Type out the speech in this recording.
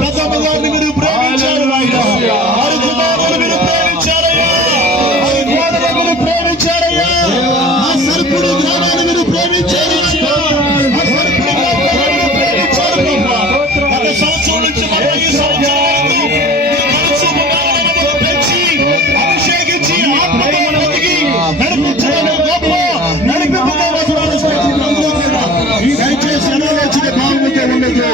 పెద్దమ్మ గారిని మీరు ప్రేమించారు ఆయన, వారి కుమారులు మీరు ప్రేమించారయ్యా, వారి కోడలు మీరు ప్రేమించారయ్యా, ఆ సర్పుడు గ్రామాన్ని మీరు ప్రేమించారు, ఆ సర్పుడు గ్రామాన్ని మీరు ప్రేమించారు. గత సంవత్సరం నుంచి మన ఈ సంవత్సరం పెంచి అభిషేకించి ఆత్మతో బతికి నడిపించడం గొప్ప నడిపించడం దయచేసి ఎలా వచ్చింది బాగుంటే ఉండదు.